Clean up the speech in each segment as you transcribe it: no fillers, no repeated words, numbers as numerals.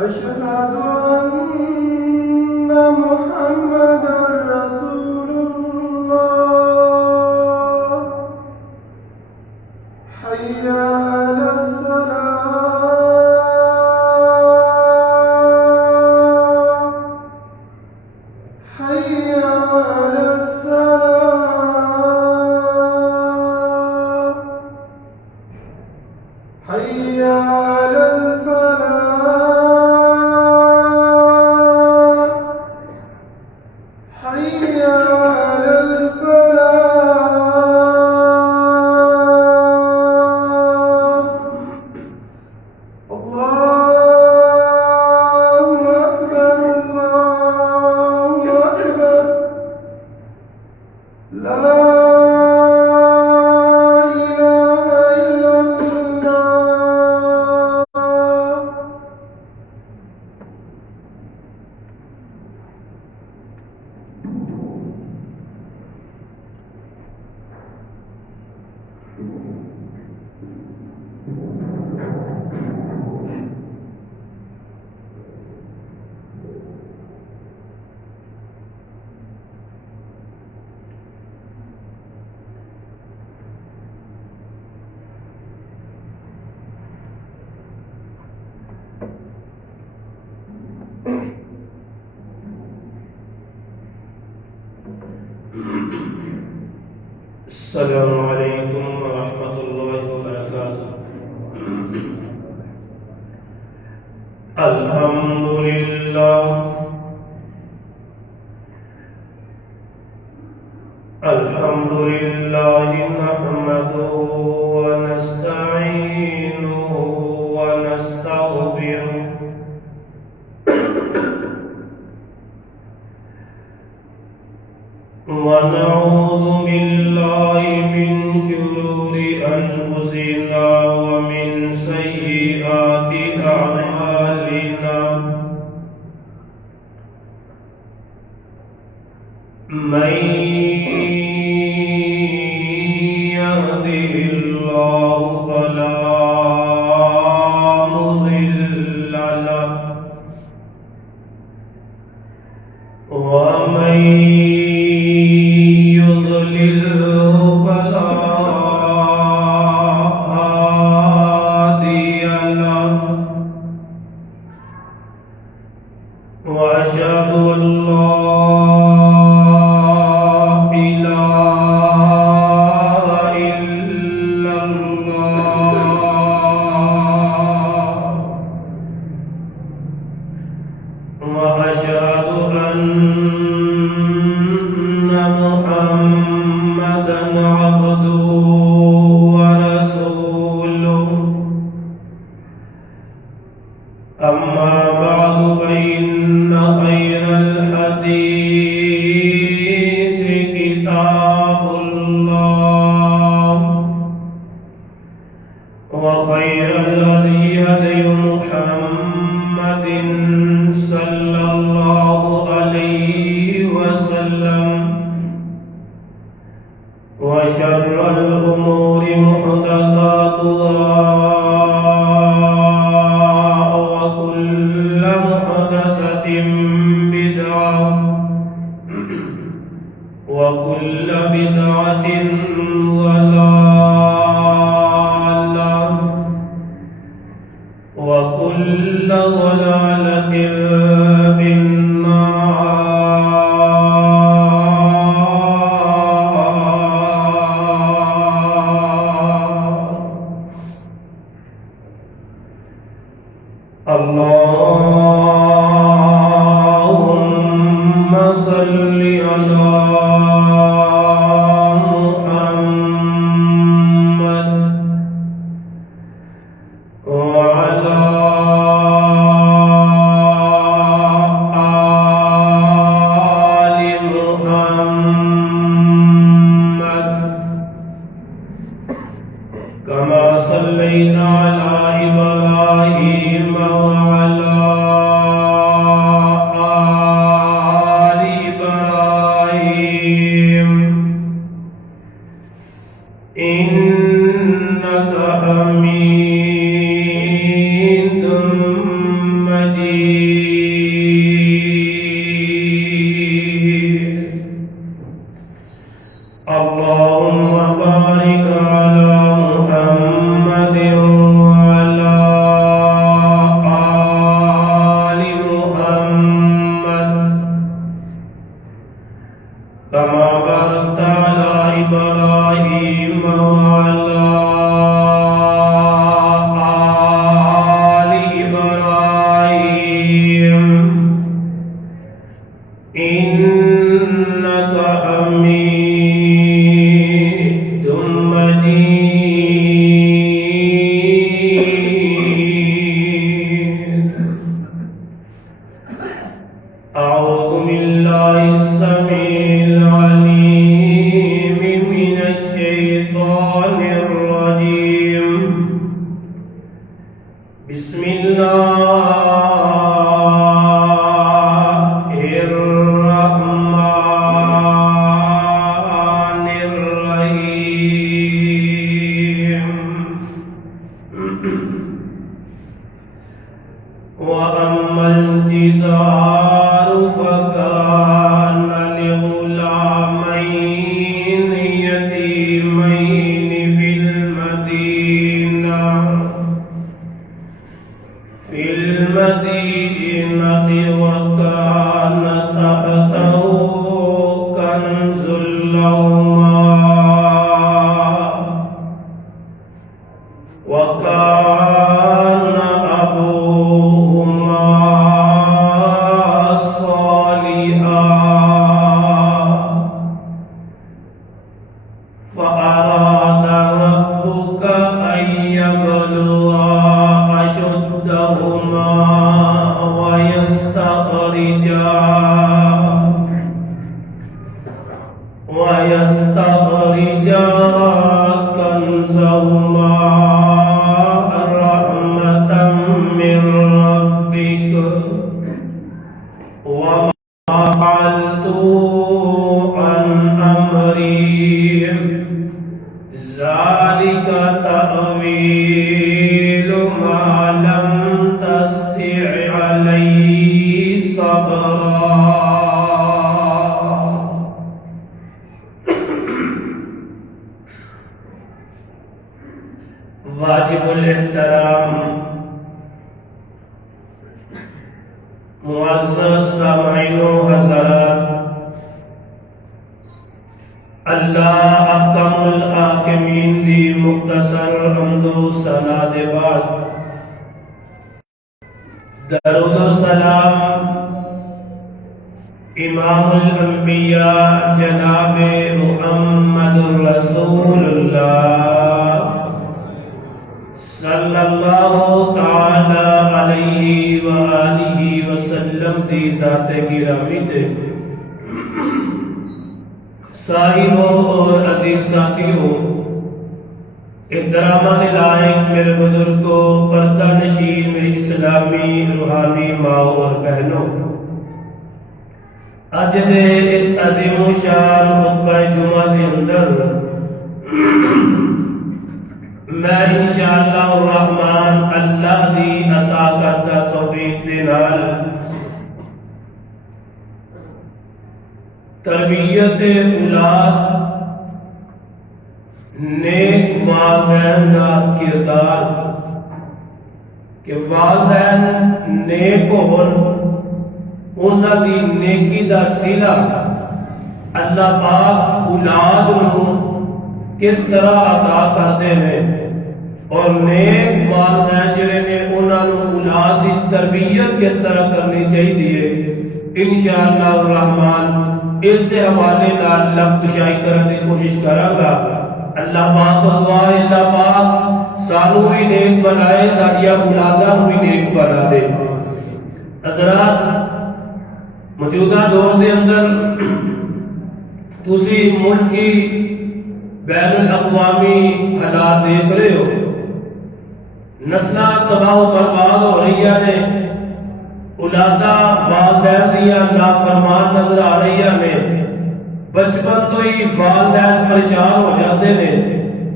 أشهد أن محمدا رسول الله. حي على الصلاة، حي على الصلاة، حي على الفلاح، حي على الفلاح. الله أكبر، الله أكبر. لا إله إلا الله. السلام عليكم ورحمة الله وبركاته. الحمد لله، الحمد لله نحمده ونستعينه ونستغفره ونعوذ بالله من شرور أنفسنا ومن سيئات أعمالنا. من يهده الله فلا مضل له، ومن فلا هادي له. وأشهد أن لا إله إلا الله، وأشهد أن محمدا عبده ورسوله. أما بعد فإن خير الحديث كتاب الله، وخير الهدي هدي محمد صلى الله عليه وسلم، وشر الأمور محدثاتها، وكل محدثة بدعة، وكل بدعة ضلالة، وكل ضلالة في النار. اللهم صل على محمد وعلى آل محمد، كما صليت على إبراهيم وعلى آل إبراهيم إنك حميد بسم الله الرحمن الرحيم وأما الجدار فكان لغلامين يتيمين في المدينة وكان تحته كنز لهما وكان أبوهما صالحا فأراد ربك أن يبلغا أشدهما ويستخرجا كنزهما رحمة من ربك وما فعلته عن أمري ذلك تأويل ما لم تستطع عليه صبرا واجب الاحترام معزز سامعین و حضرات، اللہ احکم الحاکمین دی مختصر حمد و ثنا دے بعد درود و سلام امام الانبیاء جناب محمد رسول اللہ صلی اللہ تعالی علیہ وآلہ وسلم دی ذات گرامی تے صاحبوں اور عزیز ساتھیوں، احترام لائق میرے بزرگوں، پردہ نشین میری اسلامی روحانی ماں اور بہنوں، اج دے اس عظیم و شان خطبہ جمعہ دے اندر میں انشاءاللہ الرحمن اللہ دی عطا کردہ توفیق دے نال تربیت اولاد، نیک والدین کا کردار کہ والدین نیک ہون، انہاں دی نیکی دا صلہ اللہ پاک اولاد نوں کس طرح عطا کرتے ہیں، اور نیک والدین جڑے نے انہاں نوں اولاد دی تربیت کس طرح کرنی چاہیے، انشاءاللہ الرحمن اس سے حوالے نال لب کشائی کرنے کی کوشش کراں گا۔ اللہ پاک کو دعا ہے اللہ پاک سانوں بھی نیک بنائے، ساریا اولاداں بھی نیک بنا دے۔ حضرات، موجودہ دور دے اندر تسی ملک کی بین الاقوامی حالات دیکھ رہے ہو، نسلاں تباہ و برباد ہو رہی نے، اولاداں والدین دیا نافرمان نظر آ رہی نے، بچپن تو ہی والدین پریشان ہو جاتے ہیں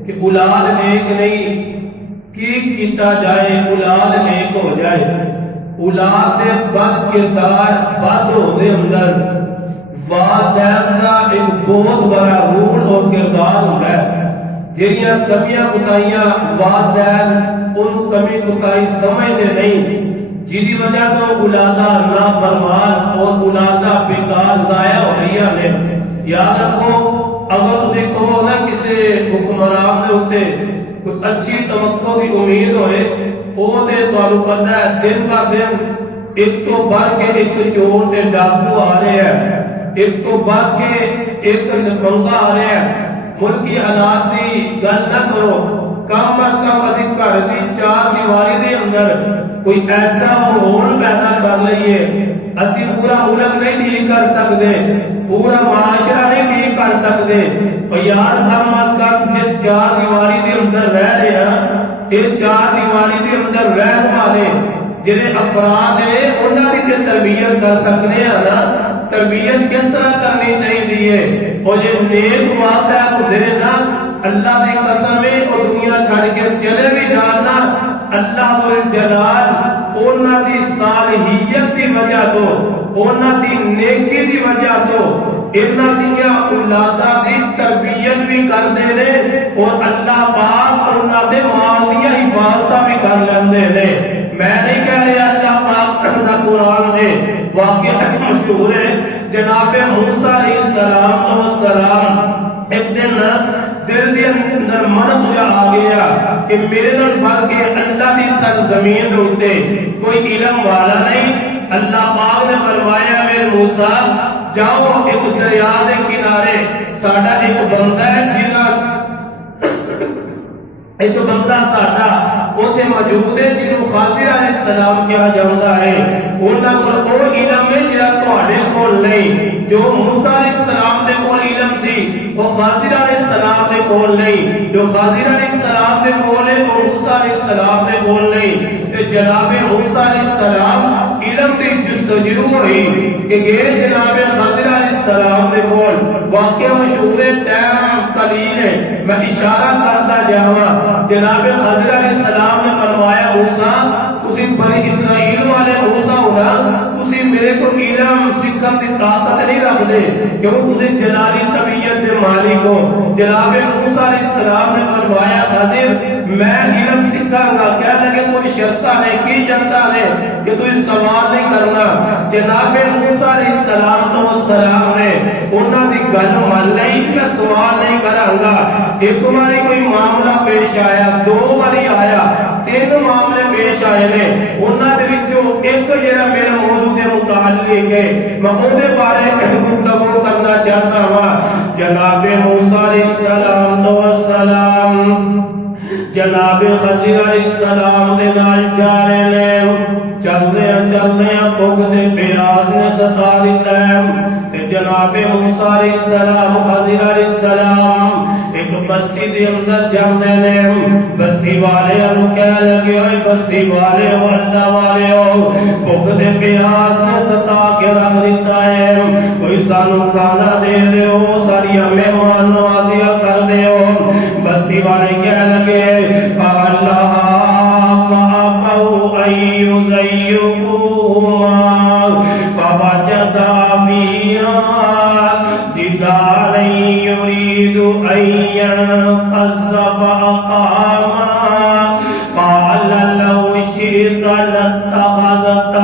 کہ اولاد نیک نہیں، کی کیتا جائے اولاد نیک ہو جائے۔ اولاد دے بد کردار بد ہونے اندر والدین کا ایک بہت بڑا رول اور کردار ہوتا ہے، جہاں کمیاں کوتاہیاں والدین ان کمی کوتاہی سمجھتے نہیں، جی وجہ تو اولاداں نافرمان اور اولاداں بیکار ضائع ہو رہی ہیں۔ یاد رکھو، اگر تسی کہو نا کسی حکمران دے اوتے کوئی اچھی توقع کی امید ہوئے، وہ تے تانوں پتہ ہے دن با دن ایک تو بڑھ کے ایک چور تے ڈاکو آ رہے ہیں، ایک تو بڑھ کے ایک نفنگا آ رہے ہیں۔ ملک کی حالات دی گل نہ کرو، کم از کم اسی گھر دی چار دیواری دے اندر کوئی ایسا ماحول پیدا کر لئیے، اسی پورا ملک نہیں ٹھیک کر سکتے، پورا معاشرہ نہیں ٹھیک کر سکتے، اور یار کم از کم جس چار دیواری دے اندر رہ رہے ہیں، یہ چار دیواری دے اندر رہ جڑے افراد نے انہاں دی تے تربیت کر سکنے ہاں نا تربیت کس طرح کرنی چاہیے اور جے نیک واسطہ ہوندے نے نا اللہ دی قسم ہے او دنیا چھڑ کے چلے بھی جانا اللہ جلال انہاں دی صالحیت دی وجہ تو انہاں دی نیکی دی وجہ تو انہاں دیاں اولاداں دی تربیت بھی کردے نے اور اللہ پاک انہاں دے مال دی حفاظت بھی کر لیندے نے میں نہیں کہہ رہا اللہ پاک دا قرآن نے واقعہ مشہور ہے جناب موسیٰ علیہ السلام ایک دن دل دے اندر من جا آ گیا کہ میرے نال بھر کے اللہ دی سرزمین ہوتے کوئی علم والا نہیں اللہ پاک نے فرمایا میرے موسیٰ جاؤ ایک دریا دے کنارے ساڈا ایک بندہ ہے جنہاں ایک بندہ ساڈا اوتھے موجود ہے جنوں خضر علیہ السلام کیا جاندا ہے انہاں کول او علم ہے جڑا تواڈے کول نہیں جو موسیٰ علیہ السلام دے کول علم سی وہ خضر علیہ السلام دے کول نہیں جو خضر علیہ السلام دے کول ہے وہ موسیٰ علیہ السلام دے کول نہیں تے جناب موسیٰ علیہ السلام علم دی جستجو ہوئی کہ گئے جناب خضر علیہ السلام دے کول واقعہ مشہور ہے ٹائم قلیل ہے میں اشارہ کرتا جاواں جناب خضر علیہ السلام نے فرمایا موسیٰ تسی بنی اسرائیل والے موسیٰ ہو نا تسی میرے کو علم سکھن دی طاقت نہیں رکھ دے کیوں تسی جلالی طبیعت دے مالک ہو جناب موسیٰ علیہ السلام نے فرمایا خضر میں علم سکھاں گا کہہ لگے کوئی شرطہ ہے کی جانتا ہے کہ تو اس سوال نہیں کرنا جناب موسیٰ علیہ السلام نے انہاں دی گل مان لئی میں سوال نہیں کراں گا ایک باری کوئی معاملہ پیش آیا دو باری آیا تین معاملے پیش آئے نے انہاں دے وچوں ایک جڑا میرے موضوع دے متعلق ہے میں او دے بارے گفتگو کرنا چاہتا ہوں جناب موسیٰ علیہ السلام جناب خضر علیہ السلام دے نال جا رہے نے چلدے بھوک دے پیاس نے ستا دیتا ہے تے جناب موسیٰ علیہ السلام خضر علیہ السلام ایک بستی دے اندر جاندے نے بستی والے انہوں کہہ لگے ہوئے بستی والے ہو اللہ والے ہو بھوک دے پیاس نے ستا کے رکھ دیتا ہے کوئی سانو کھانا دے دے ہو ساری مہمان نوازیاں کر دے ہو بستی والے کہہ لگے اللہ فأبوا أن يزينوهما فوجدا فيها جدارا يريد أن ينقض فأقاما قال لو شئت لاتخذت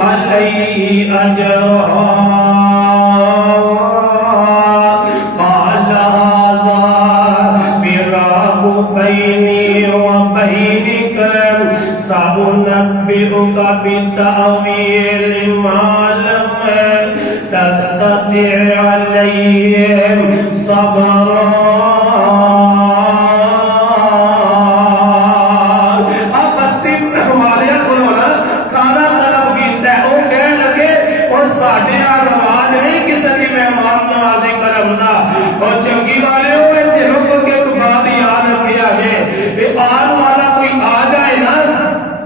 عليه أجرا قال هذا فراق بيني وبينك سأنبئك بتأويل ما لم تستطع عليه صبرا اب بستی والے کو کھانا طلب کیتا ہے وہ کہنے لگے اور ساڈے رواج نہیں کسی بھی مہمان نوازی کرم دا اور چنگی والے ہو ایتھے رک کے ایک بات یاد رکھیا ہے کہ آن والا کوئی آ جائے نا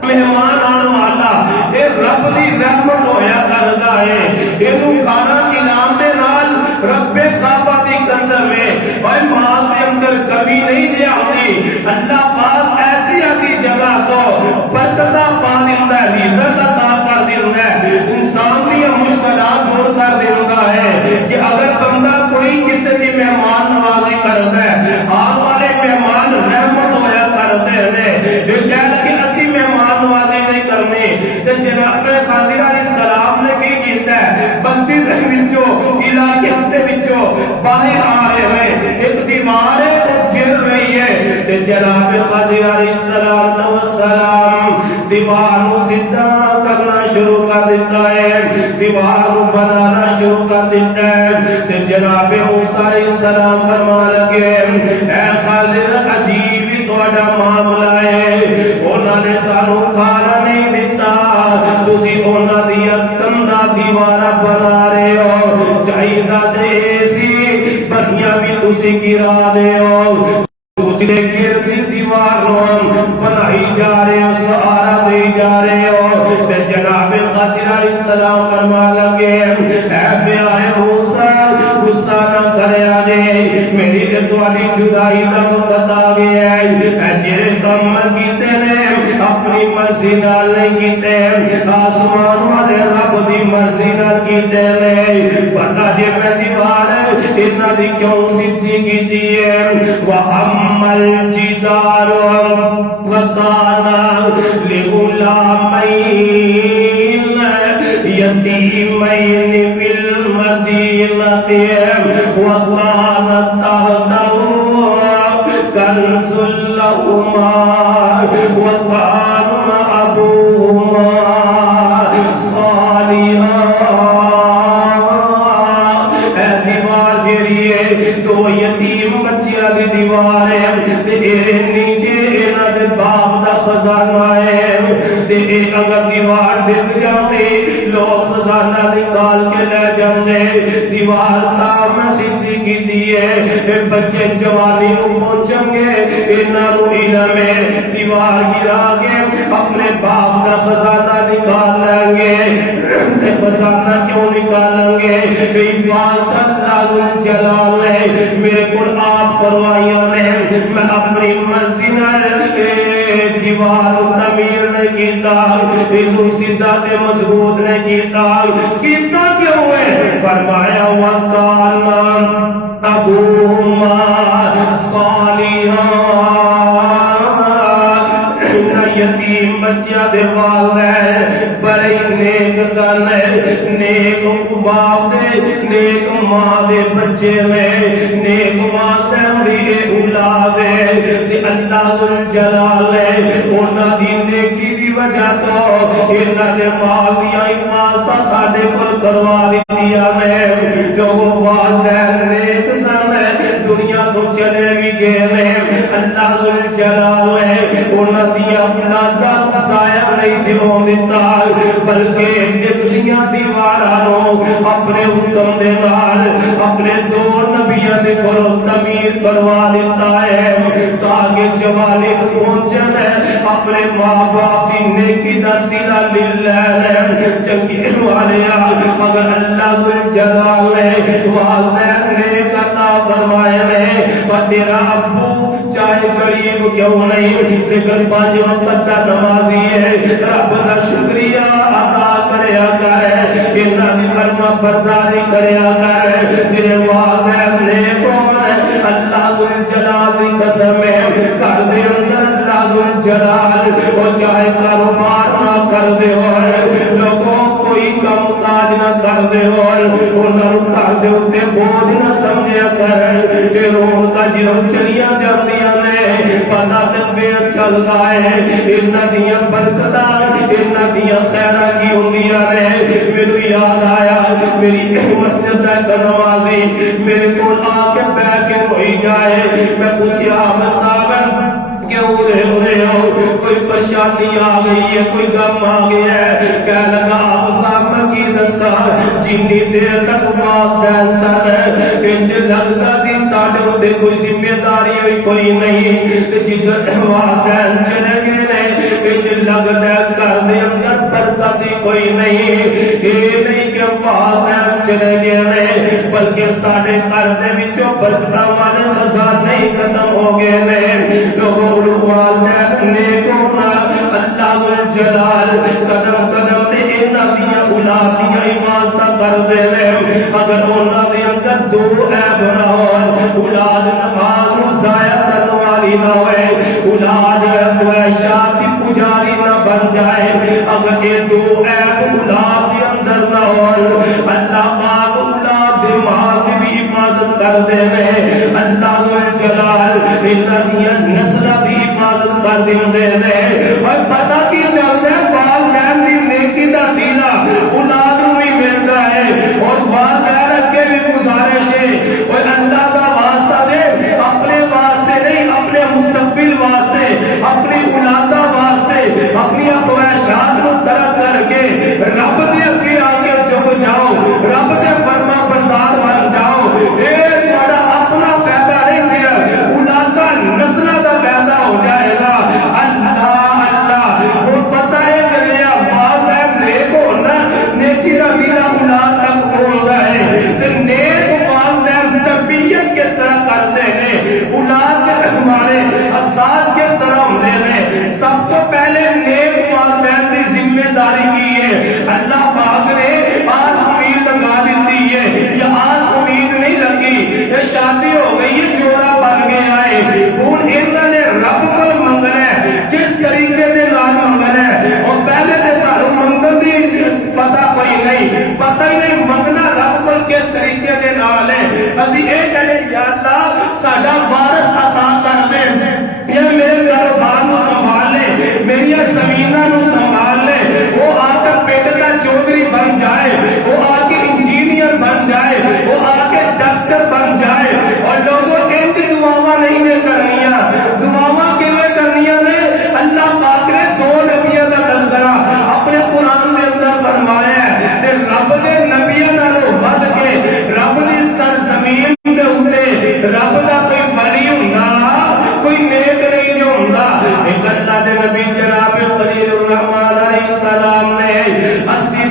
مہمان آن والا یہ رب دی رحمت ہویا کرتا ہے یہ کھانا انعام دے نال رب کعبہ دی قسم ہے اور مال دے اندر کمی نہیں دے آتی اللہ پاک ایسی ایسی جگہ تو برکتہ پا دیتا ہے رزق عطا کر دیتا ہے انسان کی مشکلات دور کر دیتا ہے کہ اگر بندہ کوئی کسی بھی مہمان نوازی کرتا ہے آپ والے مہمان رحمت ہویا کرتے ہیں یہ کہہ لگے اسی مہمان نوازی نہیں کرنی تو جناب خضر علیہ السلام نے کی کیتا ہے بستی دے وچوں علاقے دے وچوں باہر آ رہے ہیں ایک دیوار ہے وہ گر رہی ہے تے جناب خضر علیہ السلام دیوار کو سیدھا کرنا شروع کر دیتا ہے دیوار کو بنانا شروع کر دیتا ہے تے جناب موسیٰ علیہ السلام فرما لگے اے خضر عجیب تہاڈا معاملہ ہے انہاں نے سانو کھانا نہیں دتا تسی انہاں دی کندا دیوار بنا رہے ہو چاہیدا تے سی بنیاں بھی تسی گرا دے ہو تسی گردی دیوار بنائی جا رہے ہو سہارا دے جا رہے ہو تے جناب خضر علیہ السلام فرما لگے اے پیارے موسیٰ غصہ نہ کریا جے میری تے تواڈی جدائی دا وقت آ گیا ہے اے جڑے کم کیتے نے اپنی مرضی نال نہیں کیتے آسمان والے رب دی مرضی نال کیتے نے پتہ جے میں دیوار انہاں دی کیوں سیدھی کیتی ہے وَأَمَّا الْجِدَارُ وَكَانَ لِغُلَامَيْنِ يَتِيمَيْنِ فِي الْمَدِينَةِ وَكَانَ تَحْتَهُ كَنْزٌ لَهُمَا وَكَانَ أَبُوهُمَا صَالِحًا اے دیوار جیڑی ہے تو یتیم بچیاں دی دیوار ہے تے اے نیچے انہاں دے باپ دا خزانہ ہے تے اے اگر دیوار ڈگ جاندے لوگ خزانہ نکال کے لے جاندے دیوار تام سیدھی کیتی ہے اے بچے جوانی نوں پہنچن گے انہاں نوں علم ہے دیوار گرا کے اپنے باپ کا خزانہ نکال لیں گے تے خزانہ کیوں نکالیں گے حفاظت اللہ جلال ہے میرے کول آپ پروائیاں نے میں اپنی مرضی نال دیوار تعمیر نہیں کیتا اینو سیدھا تے مضبوط نہیں کیتا کیوں ہے فرمایا وَكَانَ أَبُوهُمَا صَالِحًا یتیم بچیاں دے والدین بڑے نیک سن نیک باپ دے نیک ماں دے بچے میں نیک والدین دی اولاد ہے تے اللہ ذل جلال ہے انہاں دی نیکی دی وجہ تو انہاں دے مال دیاں حفاظتاں ساڈے کول کروا دتیاں نے جو والدین نیک سن دنیا تو چلے بھی گئے نے اللہ ذل جلال ہے انہاں دیاں اولاداں ضائع نہیں جیون دیتا بلکہ جتنیاں دیواراں نوں اپنے حکم دے نال اپنے دو نبیاں دے کولوں تعمیر کروا دیتا ہے تاکہ جوانی پہنچن اپنے ماں باپ کی نیکی دا صلہ للہ چنگی والے اگر اللہ ذل جلال نے والدین نے عطا فرمائے نے تیرا ابو چاہے غریب کیوں نہیں لیکن پانچ وقت کا نمازی ہے رب کا شکریہ ادا کریا کرے انہاں دی فرما برداری کریا کرے تیرے والدین نے کون اللہ ذل جلال دی قسم ہے کر دے اللہ ذل جلال وہ چاہے کاروبار نہ کر دے ہو لوگوں کوئی کم کاج نہ کر دے ہو انہاں نوں کر دے تے بوجھ نہ سمجھیا کر کہ روح کا جیو چلیاں جاندیاں نے پتہ تے پھر چلدا ہے انہاں دیاں برکتاں انہاں دیاں خیراں کی ہوندیاں نے مینوں یاد آیا میری مسجد دا نمازی میرے کول آ کے بیٹھ کے روئی جائے میں پوچھیا صاحب کیوں رہے ہو کوئی پریشانی آ گئی ہے کوئی غم آ گیا ہے کہنے لگا آپ صاحب میں کی دسا جنی دیر تک والدین سن انج لگتا سی ساڈے اوتے کوئی ذمہ داری ہوئی کوئی نہیں جدھر والدین چلے گئے نے انج لگتا گھر دے اندر برکت ہی کوئی نہیں یہ نہیں کہ والدین چلے گئے نے بلکہ ساڈے گھر دے وچوں برکتاں والے خزانے ختم ہو گئے نے لوگوں والدین نیک ہونا اللہ ذل جلال قدم قدم تے انہاں دیاں اولاد دیاں حفاظتاں کردے نے اگر انہاں دے اندر دو عیب نہ ہون اولاد نماز نوں ضائع کرن والی نہ ہوئے اولاد خواہشات کی پجاری نہ بن جائے اگر یہ دو عیب اولاد دے اندر نہ ہون اللہ پاک اولاد دے مال دی بھی حفاظت کردے نے اللہ ذل جلال انہاں دیاں نسلاں دی حفاظت کر دیندے نے اور پتہ کی چلدا ہے والدین دی نیکی دا صلہ اولاد نوں بھی ملدا ہے اور والدین اگے بھی گزارش ہے اور اللہ دا واسطہ دے اپنے واسطے نہیں اپنے مستقبل واسطے اپنی اولاداں واسطے اپنی خواہشات کو ترک کر کے رب دے اگے آ کے جھک جاؤ رب دے فرما بردار بن جاؤ اے تہاڈا اپنا فائدہ نہیں صرف اولاداں نسلاں دا پیدا ہو جائے گا اللہ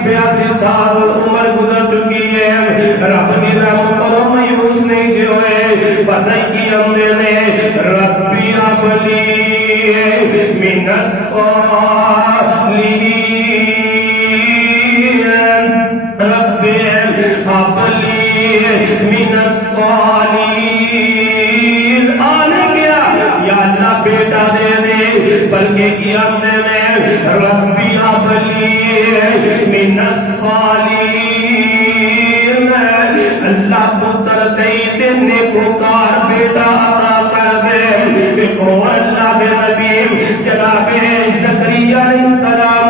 82 سال عمر گزر چکی ہے، رب کی رحمت پر مایوس نہیں تھے ہوئے، پتہ کی ہم نے ربی ابلی من الصالحین، ربی ابلی من الصالحین، آنے کیا یا اللہ بیٹا دے دے، بلکہ کیا ہم نے ربی ابلی من الصالحین، اللہ پتر دے نیکوکار بیٹا عطا کر دے۔ دیکھو اللہ کے نبی جناب زکریا علیہ السلام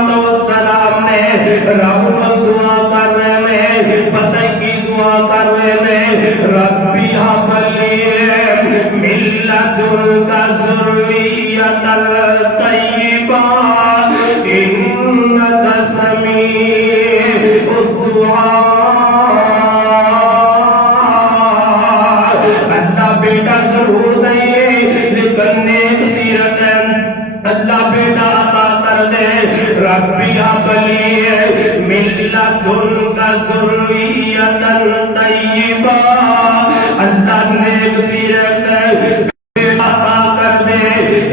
نے رب کو دعا کر رہے ہیں، پتہ کی دعا کر رہے ہیں، ربی ہب لی من لدنک ذریۃ طیبہ انک سمیع الدعاء۔ اللہ بیٹا ضرور دے لیکن نیک سیرت اللہ بیٹا عطا کر دے، ربی ہب لی من لدنک ذریۃ طیبہ، اللہ نیک سیرت بیٹا عطا کر دے۔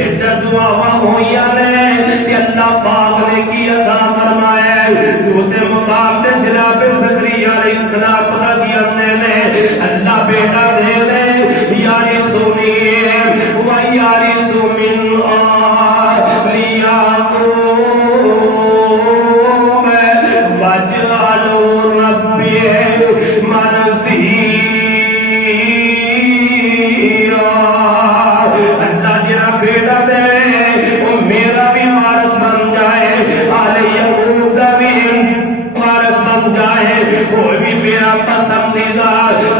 ادھر دعا ہوئیاں نے کہ اللہ پاک نے کی عطا فرمایا، دوسرے مقام تے جناب زکریا علیہ السلام پتہ کی ہم نے اللہ بیٹا دے دے، یاری سنیے و یاری سمن آل یعقوب وجعلوا ربی منصیرا، اللہ جرا بیٹا دے وہ میرا بھی وارث بن جائے، آل یعقوب کا بھی وارث بن جائے، وہ بھی میرا پسندیدہ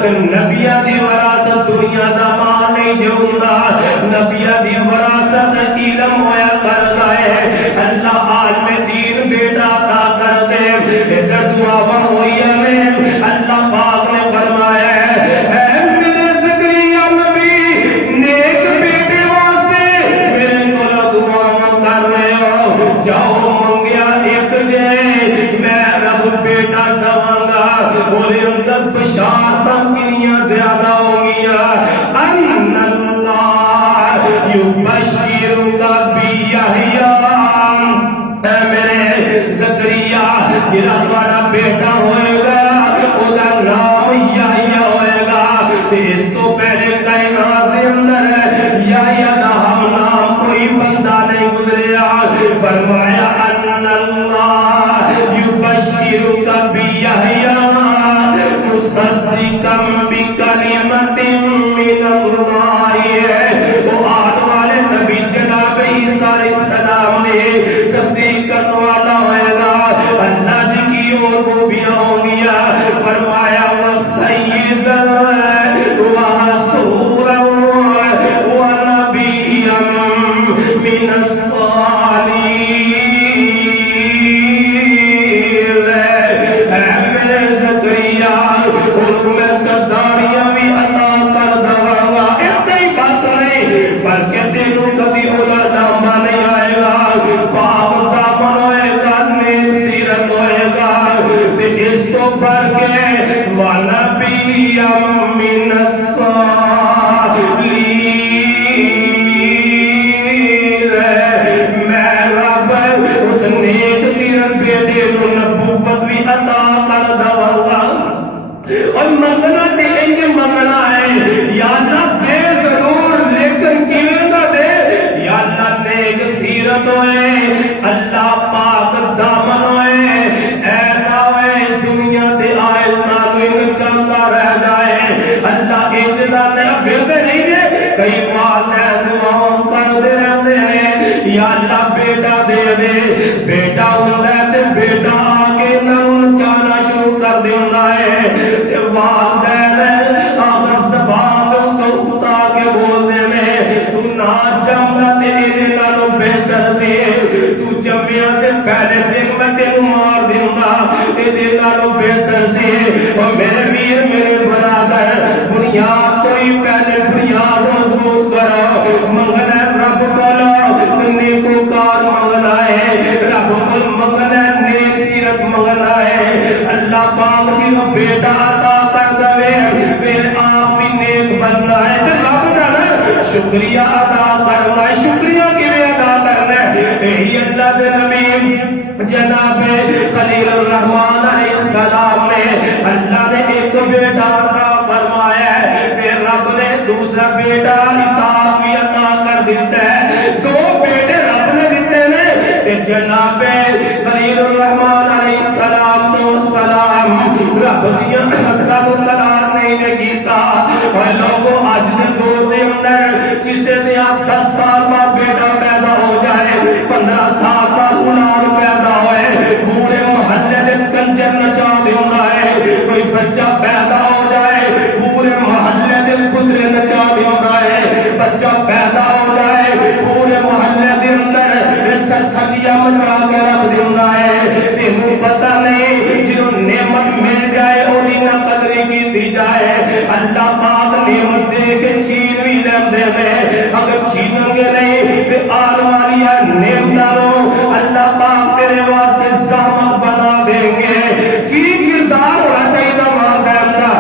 نبیہ دی وراثت دنیا دا مال نہیں جوندا، نبیہ دی وراثت علم ہویا کرتا ہے، اللہ عالم دین بیٹا عطا کر دے۔ ادھر دعا ہوئی ہے، اللہ پاک نے فرمایا ہے میرے زکریا نبی نیک بیٹے واسطے میرے کو دعا کر رہے ہو، جاؤ منگیا ایک جے میں رب بیٹا دواں گا، اور اندر بشارتاں کنیاں زیادہ ہوں گیا، ان اللہ یبشرک بیحییٰ، اے میرے زکریا جڑا تہاڈا بیٹا ہوئے گا اودا نام یحییٰ ہوئے گا، تے اس تو پہلے کائنات دے اندر یحییٰ دا ہم نام کوئی بندہ نہیں گزریا، فرمایا ان اللہ یبشرک بیحییٰ مصدقا بکلمۃ من اللہ، وہ آنے والے نبی جناب عیسیٰ علیہ السلام نے تصدیق کرنے والا ہوئے گا، اللہ جی کی اور خوبیاں ہوں گیا، فرمایا وَسَيِّدًا وَحَصُورًا وَنَبِيًّا مِّنَ الصَّالِحِينَ۔ اے میرے زکریا ان میں سرداریاں بھی عطا کر دوں گا، اتنی ہی بات نہیں بلکہ تینوں کبھی اولا نامہ نہیں آئے گا، پاک دامن ہوئے گا، نیک سیرت ہوئے گا، تے اس کو بڑھ کے وَنَبِيًّا مِّنَ الصَّالِحِينَ، میں رب اس نیک سیرت بیٹے کو نبوت بھی عطا کر دوں گا۔ اور منگنا تے انج منگنا ہے یا اللہ دے ضرور لیکن کیویں دا دے، یا اللہ نیک سیرت ہوئے، اللہ پاک دامن ہوئے، اے نہ ہوئے دنیا تے آئے سانو ان چلتا رہ جائے، اللہ انج دا پھرتے نہیں دے، کئی والدین دعاؤں کرتے رہتے ہیں یا اللہ بیٹا دے دے، بیٹا ہوندا ہے تے بیٹا آ کے نہ چاہنا شروع کر دیندا ہے، تے والدین آخر زبان تو اتا کے بول دے میں تو نہ جمدا تے اے نالوں بہتر سے تو جمیا سے پہلے دن میں تینوں مار دیندا، اے نالوں بہتر سے، اور میرے ویر میرے برادر بنیاد کوئی پہلے بنیاد مضبوط کرو، منگنا رب کو نیکوکار منگنا ہے، رب کو منگنا نیک سیرت منگنا ہے، بیٹا عطا کر دے پھر آپ بھی نیک بننا ہے تے رب دا نا شکریہ ادا کرنا ہے شکریہ کیویں ادا کرنا ہے یہی اللہ دے نبی جناب خلیل الرحمن علیہ السلام نے اللہ نے ایک بیٹا عطا فرمایا ہے پھر رب نے دوسرا بیٹا اسحاق بھی عطا کر دیتا ہے دو بیٹے رب نے دیتے نے تے جناب خلیل الرحمن علیہ السلام تو سلام رب دیا حقاں کو قرار نہیں دے کیتا اور لوگوں اج دے دور دے اندر کسے نے 10 سال بعد بیٹا پیدا ہو جائے 15 سال بعد اولاد پیدا ہوئے پورے محلے دے کنجر نچا دیوندا ہے کوئی بچہ پیدا ہو جائے پورے محلے دے گزرے نچا دیوندا ہے بچہ پیدا ہو جائے پورے محلے دے اندر تھکیا مچا کے رکھ دیوندا ہے تینوں پتہ نہیں جدوں نعمت مل جائے اودی نہ قدر کیتی جائے اللہ پاک نعمت دے کے چھین بھی لیندے نے اگر چھینن گے نہیں تے آن والی نعمتوں اللہ پاک تیرے واسطے زحمت بنا دیں گے کی کردار ہونا چاہیے والدین کا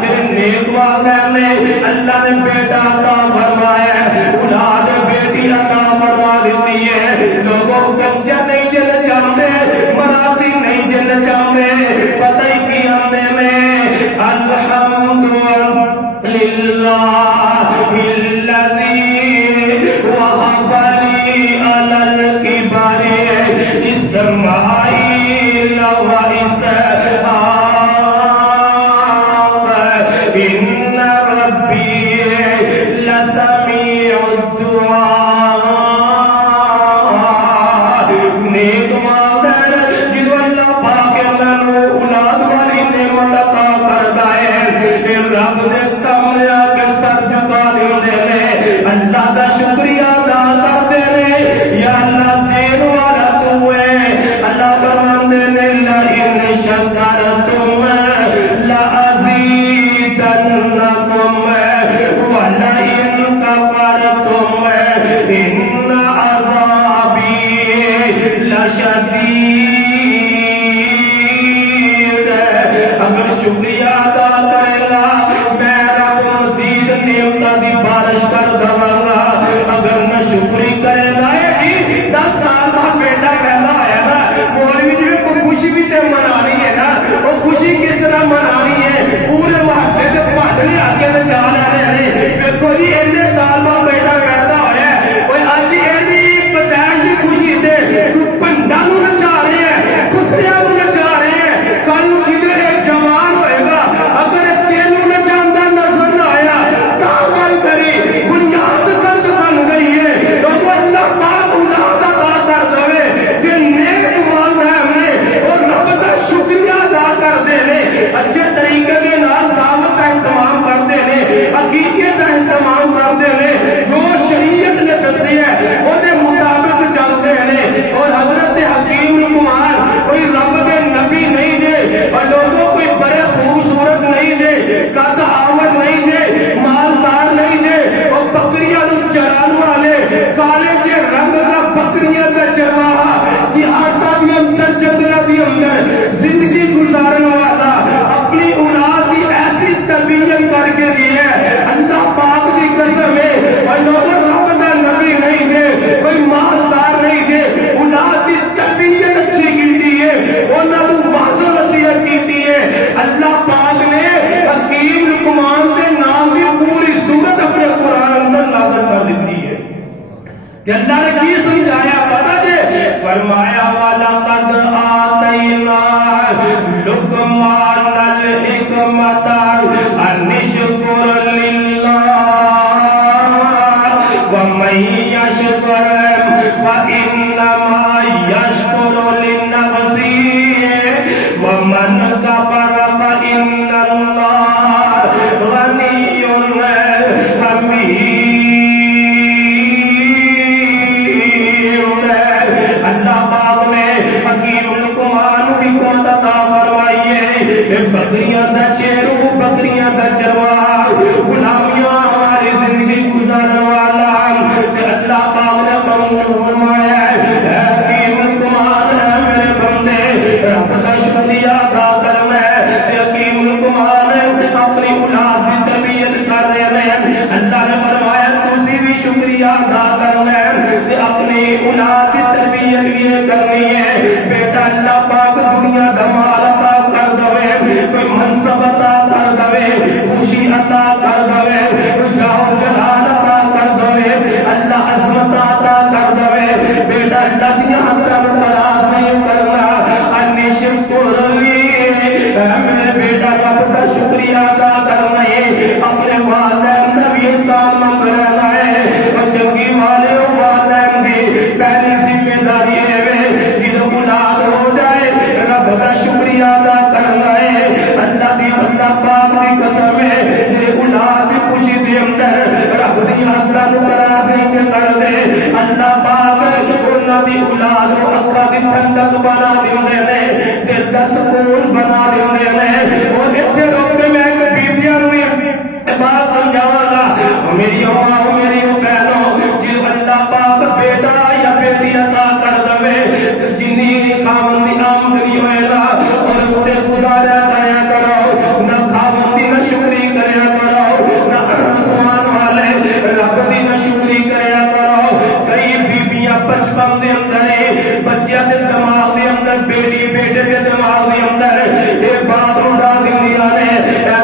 تیرے نیک والدین نے اللہ نے بیٹا عطا فرمایا ہے اولاد بیٹی عطا فرما دیتی ہے لوگوں کنجر نہیں جن چاہتے مراسی نہیں جن چاہتے پتہ ہی کی آمدے میں الحمد للہ الذی وهب لي على الكبر إسماعيل وإسحاق إن ربي لسميع الدعاء نیک والدین جدو اللہ پاک انہاں نوں اولاد والی نعمت عطا کردا ہے تے رب دے سامنے آ کے سر جھکا دیندے نے اللہ دا شکریہ ادا کرتے ہیں یا اللہ دین والا تو ہے اللہ فرماندے نے لئن شکرتم لأزیدنکم ولئن کفرتم ان عذابی لشدید اگر شکریہ ادا کرے گا میں رب مزید نعمت دی بارش کر دوں گا اگر نہ شکری کرے گا جی 10 سال بعد بیٹا پیدا ہوا نا مولوی جی کو خوشی بھی تے منانی ہے نا وہ خوشی کس طرح منانی ہے پورے محلے کے پاٹلی آ کے نچا لے رہے ہیں دیکھو جی اتنے سال بعد بیٹا پیدا ہوا ہے کوئی اج ایسی پیدائش کی خوشی تے پنڈا نو نچا رہے ہیں خسریاں نو نچا رہے ہیں کل کدھر ایک جوان ہوئے گا اگر تینوں نچاندہ نظر نہ آیا تا گل کری بنیاد گند بن گئی ہے تو اللہ پاک اولاد عطا کر دے کہ نیک والدین نے اور رب کا شکریہ ادا کرتے ہیں اچھے طریقے کے نال دعوت کا اہتمام کرتے ہیں عقیدے کا اہتمام کرتے ہیں جو شریعت نے دسی ہے وہ دے مطابق چلتے ہیں اور حضرت حکیم لقمان کوئی رب کے نبی نہیں دے اور لوگوں کوئی بڑے خوبصورت نہیں دے قد آور نہیں دے مالدار نہیں دے اور بکریاں نو چران والے کالے کے رنگ کا بکریاں کا چرواہا کہ آٹا بھی اندر چندرہ بھی اندر زندگی گزارنے والا اپنی اولاد کی ایسی تربیت کر کے دی ہے اللہ پاک کی قسم ہے اور لوگوں رب کا نبی نہیں دے کوئی مالدار نہیں دے اولاد کی تربیت اچھی کی ہے انہاں کو واضح نصیحت کی ہے اللہ پاک نے حکیم لقمان کے نام کی پوری سورت اپنے قرآن اندر نازل کر دیتی ہے کہ اللہ نے کی سمجھایا پتہ دے فرمایا وَلَقَدْ آتَيْنَا لُقْمَانَ الْحِكْمَةَ أَنِ اشْكُرْ لِلَّهِ وَمَن يَشْكُرْ فَإِنَّمَا يَشْكُرُ لِنَفْسِهِ وَمَن كَفَرَ فَإِنَّ اللَّهَ غَنِيٌّ حَمِيدٌ اللہ پاک نے حکیم لقمان کی حکمت عطا فرمائی ہے بکریاں دا چیرو بکریاں دا چرواہا غلامیاں ہماری زندگی گزارنے والا اللہ پاک نے فرمایا ہے حکیم لقمان ہے میرے بندے رب کا شکریہ ادا کرنا ہے حکیم بیٹا اللہ پاک دنیا دمال عطا کر دوے کوئی منصب عطا کر دوے خوشی عطا کر دوے جاؤ جلال عطا کر دوے اللہ عظمت عطا کر دوے بیٹا اللہ دیا حقم تراز نہیں کرنا انی شکر لی میرے بیٹا رب کا شکریہ ادا کرنا ہے اپنے والدین کا بھی احسان مند رہنا ہے اور جنگی والے والدین کی پہلی ذمہ داری ہے جن اولاد ہو جائے رب کا شکریہ ادا کرنا ہے اللہ دی اللہ پاک کی قسم ہے یہ اولاد کی خوشی دے اندر رب دی حقدار ترازی کے کر دے اللہ پاک انہاں دی اولاد کو اکھا دی ٹھنڈک بنا دیندے نے دل دا سکون بنا دیندے نے اور اتنے روکے میں ایک بیبیاں ہوئی بات سمجھاواں گا میری ماں میری بہنوں جی اللہ پاک بیٹا یا بیٹی عطا کر دے جنی خاوند دی آمدنی ہوئے گا اور اتے گزارا کریا کرو نہ خاوند دی نہ شکری کریا کرو نہ آسمان والے رب دی نہ شکری کریا کرو کئی بیبیاں بچپن دے اندر بچیاں دے دماغ دے اندر بیٹی بیٹے دے دماغ دے اندر یہ بات اڑا دیا نے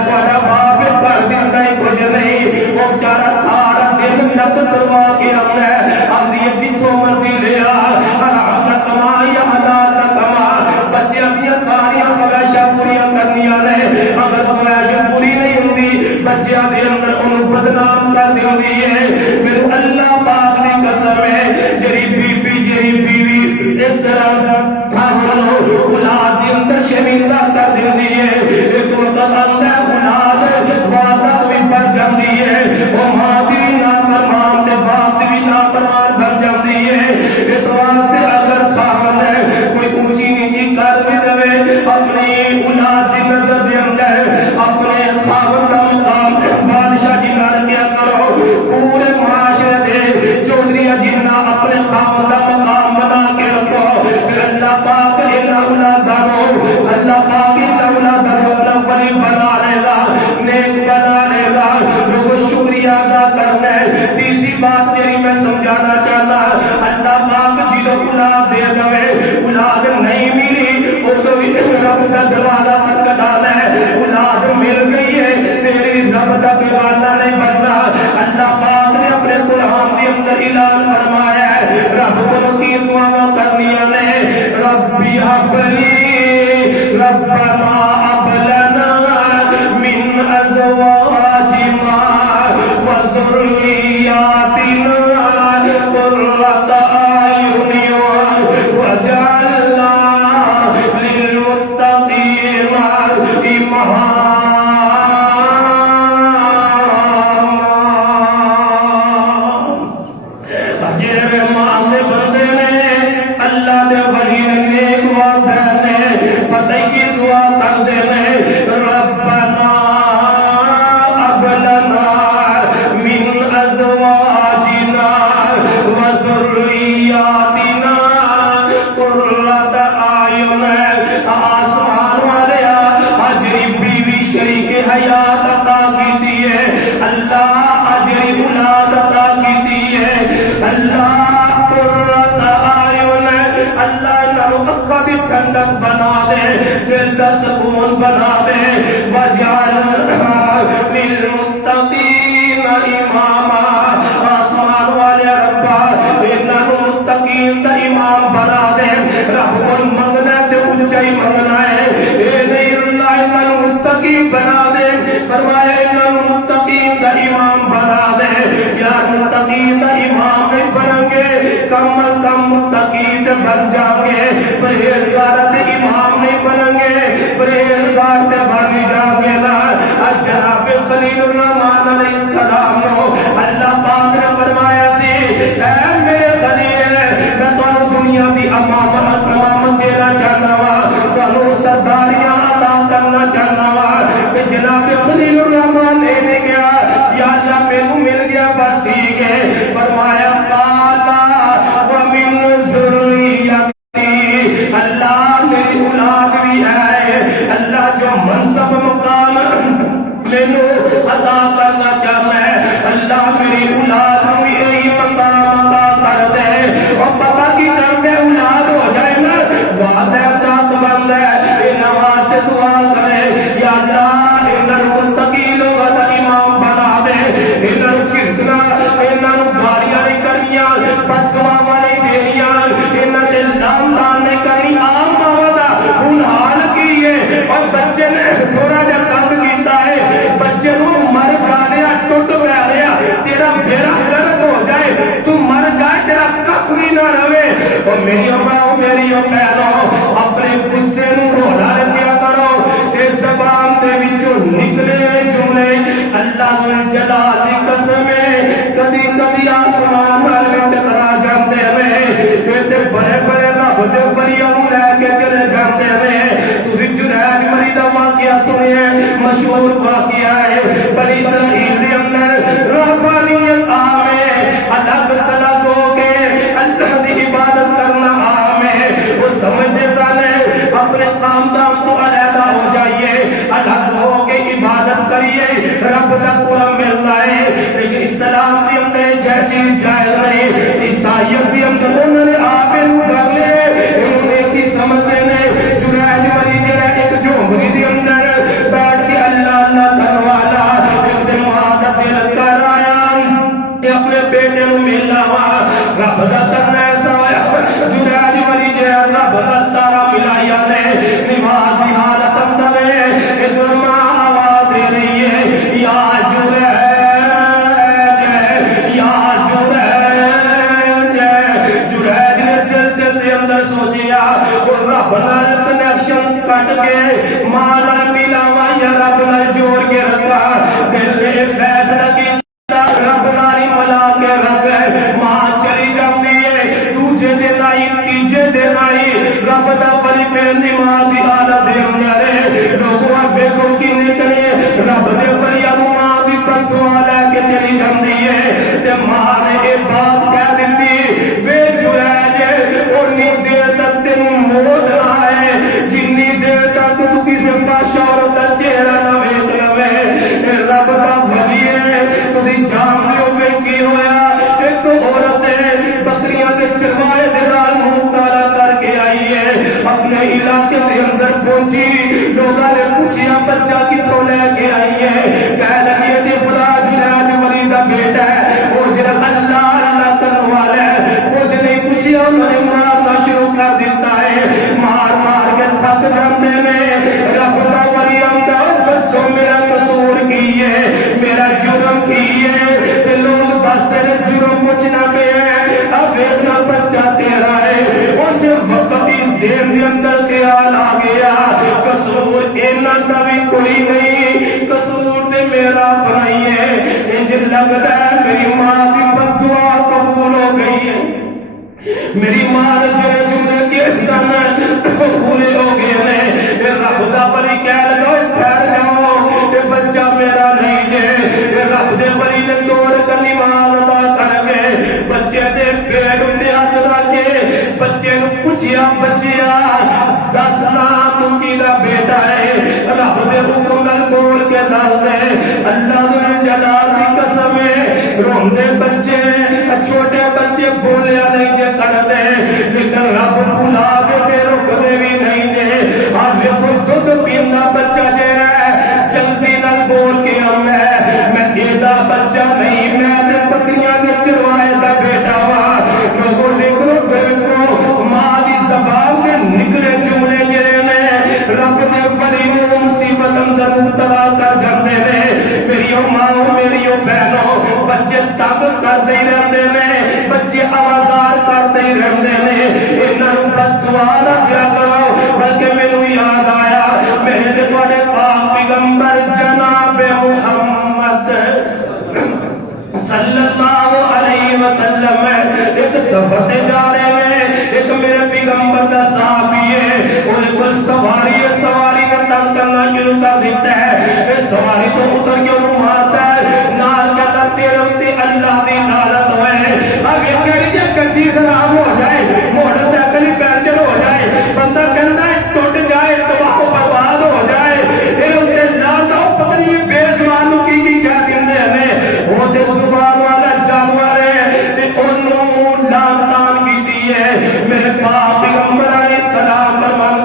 تھوڑا باپ کر دینا ہی کچھ نہیں وہ بیچارا سارا دن نک کروا کے آنا ہے آدھی جتوں مرضی لیا حرام نہ کما یا حلال نہ کما بچیاں دیا ساریا خواہشاں پوریاں کرنیاں نے اگر خواہش پوری نہیں ہوتی بچیاں دے اندر انہوں بدنام کر دیندی ہے پھر اللہ پاک نے قسم ہے جری بیوی اس طرح اولاد دے اندر شرمندہ کر دیندی ہے ایک وقت اندر اولاد وعدہ بھی بن جاندی ہے وہ ماں بھی نافرمان تے باپ بھی نافرمان بن جاندی ہے اس واسطے اگر خاوند ہے کوئی اونچی نیچی کر بھی دے اپنی اولاد کی نظر دے اندر اپنے خاوند کا مقام بادشاہ جی کر کیا کرو پورے معاشرے دے چودھریاں جنہ اپنے خاوند کا مقام بنا کے رکھو پھر اللہ پاک انہاں اولادوں اللہ پاک انہاں اولادوں اپنا ولی بنا لے گا نیک بنا لے گا لوگ شکریہ ادا کرنا ہے تیسری بات تیری میں سمجھانا چاہتا اللہ پاک جی اولاد دے دوے اولاد نہیں ملی وہ تو بھی رب کا دروازہ کھٹکھٹانا ہے اولاد مل گئی ہے تیری رب کا دیوانہ نہیں بننا اللہ پاک نے اپنے قرآن کے اندر اعلان فرمایا ہے رب کو تین دعاواں کرنیاں نے ربی حبلی ربنا اب لنا من ازواجنا وذریاتنا قرۃ اعین واجعلنا للمتقین اماما اجے ماں دے بندے نے اللہ دے ولی نیک وعدے نے پتہ کی دعا کردے نے ربنا اب لنا من ازواجنا وذریاتنا قرۃ اعین آسمان والے اجری بیوی شریک حیات عطا کی ہے اللہ اجری اولاد عطا کی ہے اللہ قرۃ اعین اللہ نو اکھا بھی ٹھنڈک بنا دے دل دا سکون بنا دے وجعلنا للمتقین اماما آسمان والے ربا انہاں متقین دا امام بنا دے رب کو منگنا تے اونچائی منگنا ہے اے نہیں اللہ انہاں متقی بنا دے فرمایا انہاں متقین دا امام بنا دے یا متقین دا امام نہیں بنیں گے کم از کم متقین بن جائیں گے پرہیزگار دے امام نہیں بنیں گے پرہیزگار تے بن جائیں گے نا جناب خلیل الرحمن علیہ السلام نو اللہ پاک نے فرمایا سی اے میرے خلیل میں تانوں دنیا دی امامت دینا چاہتا وا تانوں سرداریاں عطا کرنا چاہتا وا کہ جناب خلیل الرحمن نے کیا یا اللہ مینوں مل گیا بس ٹھیک ہے فرمایا قالا ومن ذریتی اللہ میری اولاد بھی ہے اللہ جو بچے نے تھوڑا جا کام کیتا ہے بچے نو مر جانے ٹوٹ پہ رہا تیرا بیڑا گرک ہو جائے تو مر جائے تیرا کف بھی نہ رہے اور میری ماں میری بہنوں اپنے غصے نو رولا رکھیا کرو اے زبان دے وچوں نکلے جملے اللہ جلال دی قسم ہے کبھی کبھی آسمان نال ٹکرا جاندے ہیں تے بڑے بڑے رب دے ولیاں نوں لے کے چلے جاندے ہیں تسی جنید مری دا واقعہ سنیا مشہور واقعہ ہے بنی اسرائیل دے اندر رہبانیت عام ہے الگ تلگ ہو کے اللہ دی عبادت کرنا عام ہے وہ سمجھتے سانے اپنے خاندان تو علیحدہ ہو جائیے الگ ہو کے عبادت کریے رب کا قرآن ملتا ہے لیکن اسلام بھی اندر جیسی جائز نہیں عیسائیت بھی اندر انہوں نے آپے کر لے انہوں نے کی سمجھتے نے جنید مری جنہ ایک جھومری دی اندر بیٹھ کے اللہ اللہ کروالا ایک دن وہاں دل کر آیا اپنے بیٹے نو ملنا ہوا رب دا کرنا ایسا ہوا جنید مری جنہ رب دا تارا ملایا نے نماز دی حالت اندر ہے ادھر ماں آواز دے رہی ہے یا رب نال کنیکشن کٹ کے ماں نال ملاوا یا رب نال جوڑ کے رکھا دل دے فیصلہ کیتا رب نال ملا کے رکھ ماں چلی جاتی ہے دوسرے دن آئی تیجے دن آئی رب دا بڑی پہنی ماں دی حالت دے اندر لوگوں بے کو کی نکلے رب دے بڑی ماں دی پتھوں لے کے چلی جاتی ہے تے ماں نے یہ بات کہہ دیتی بے جو ہے اونی دیر تک تینوں موت نہ آئے جنی دیر تک تو کسی پاس عورت کا چہرہ نہ ویکھ لوے رب دا ولی ہے تسی جان دیو بے کی ہویا ایک عورت ہے بکریاں کے چروائے دے نال منہ کالا کر کے آئی ہے اپنے علاقے دے اندر پہنچی لوگاں نے پوچھیا بچہ کتھوں لے کے آئی ہے کہہ لگی ہے فلاں جنید ولی دا بیٹا ہے وہ جڑا اللہ اللہ کرنے والا ہے کچھ نہیں پوچھیا انہوں مارنا شروع کر دیتا ہے مار مار کے تھک جاتے ہیں رب دا ولی آندا دسو میرا قصور کی ہے میرا جرم کی ہے تے لوگ دستے نے جرم کچھ نہ پہ اب اتنا بچہ تیرا ہے اس وقت ہی ذہن کے اندر خیال آ گیا قصور انہاں دا بھی کوئی نہیں قصور تے میرا بنائی ہے انج لگتا ہے میری ماں کی بددعا قبول ہو گئی ہے میری ماں جو جملے کے سن پورے ہو گئے نے رب دا بلی کہہ لگو ٹھہر جاؤ یہ بچہ میرا نہیں جے رب دے بلی نے توڑ کر نماز ادا کر گئے بچے دے پیٹ اتے ہاتھ رکھے بچے نو پوچھیا بچیا دس نا تو کیدا بیٹا ہے رب دے حکم نال بول کے دس دے اللہ ذل جلال دی قسم ہے روندے بچے چھوٹے بچے بولیا نہیں دے کرتے لیکن رب بلا کے رکتے بھی نہیں دے آپ دیکھو دودھ پینا بچہ جے جلدی نال بول کے میں ایدا بچہ نہیں میں بکریاں کے چروائے دا بیٹا وا لوگوں نکلو دیکھو ماں دی زبان میں نکلے جملے جڑے نے رب دے بڑی مصیبت اندر مبتلا کر جاندے نے میری ماں میری بہنوں بچے تنگ کر دے رہندے نے بچے آوازار کرتے ہی رہندے نے انہاں نوں بددعا نہ کیا کرو بلکہ مینوں یاد آیا میرے تے تواڈے پاک پیغمبر جناب محمد صلی اللہ علیہ وسلم ایک سفر تے جا رہے ہیں ایک میرے پیغمبر دا صحابی ہے اور کوئی سواری نے تنگ کرنا شروع کر دیتا ہے سواری تو اتر کے انہوں مارتا ہے نال کہتا تیرے اتے اللہ دی نالت ہوئے اب یہ کہہ رہی ہے گڈی خراب ہو جائے موٹر سائیکل ہی پنچر ہو جائے بندہ کہتا ہے ٹوٹ جائے تباہ و برباد ہو جائے یہ اتے نال تو پتہ نہیں بے زبان نو کی کیا کہندے ہیں وہ تے زبان والا جانور ہے تے انہوں لان تان کیتی ہے میرے پاک پیغمبر علیہ السلام فرماتے